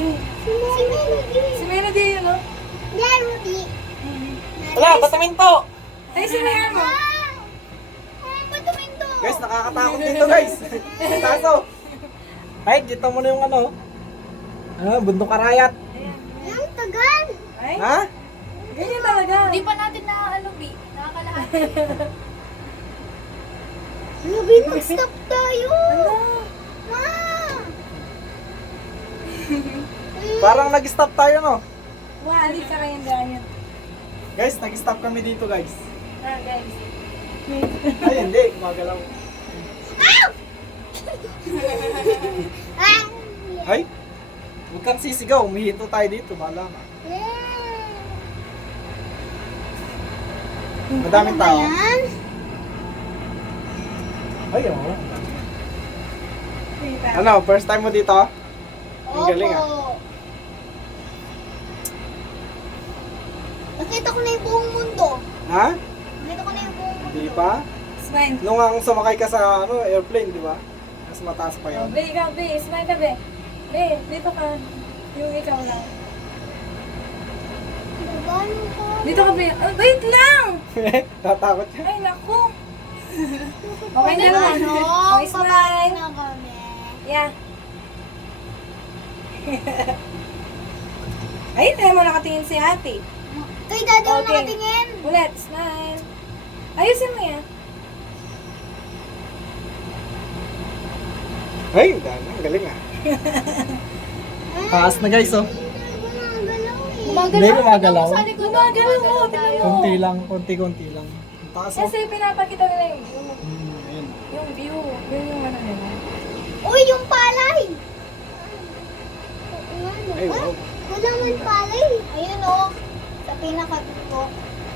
Si Melody. Si Melody yun, no? Melody. Wala, bataminto! Ay, si Melody. Patuminto. Guys, nakakatakot dito guys. Taso. Ay, kita mo na yung ano. Bundok Arayat. Ayan. Ang tagal. Ay, Ha? ganyan talaga. Hindi pa natin na ano, B. Nakakalahati. Grabe, mag-stop tayo. Ano? Ma. Parang nag-stop tayo no? Wali ka kayang ganyan. Guys, nag-stop kami dito guys. Guys. Ay, hindi. Gumagalaw. Ah. Ay, huwag kang sisigaw. Umihinto tayo dito. Bahala ka. Madaming tao. Ayan. Ay, oo. Ano, first time mo dito? Ang galing ah. Opo. Nakita ko na yung buong mundo. Ha? Nakita ko na yung buong mundo. Di pa? Smile. Nung ang sumakay ka sa airplane, di ba? Mas mataas pa yun. Be, ikaw, Be. Smile ka, Be. Be, dito ka. Yung ikaw lang. Paano ko? Dito ka, Be. Oh, wait lang! Tatakot siya. Ay, naku. Okay na naman. Ano? Okay, Papasok smile. na kami. Yeah. Ay, tayo mo nakatingin si ate. Kay daddy ako Okay. nakatingin. Ulit, smile. Ayusin mo yan. Ay, ang galing ah. Taas na guys oh. Gumagalaw eh. Hindi gumagalaw. Sa likod. Gumagalaw mo, tingnan mo. Konti lang, konti-konti lang. Ang taas oh. Kasi pinapakita nila yung view. Ayun. Yung view. Yun yung ano nila. Uy, yung palay! Ay, wow. Wala man palay. Ayun o. Sa pinakadulo.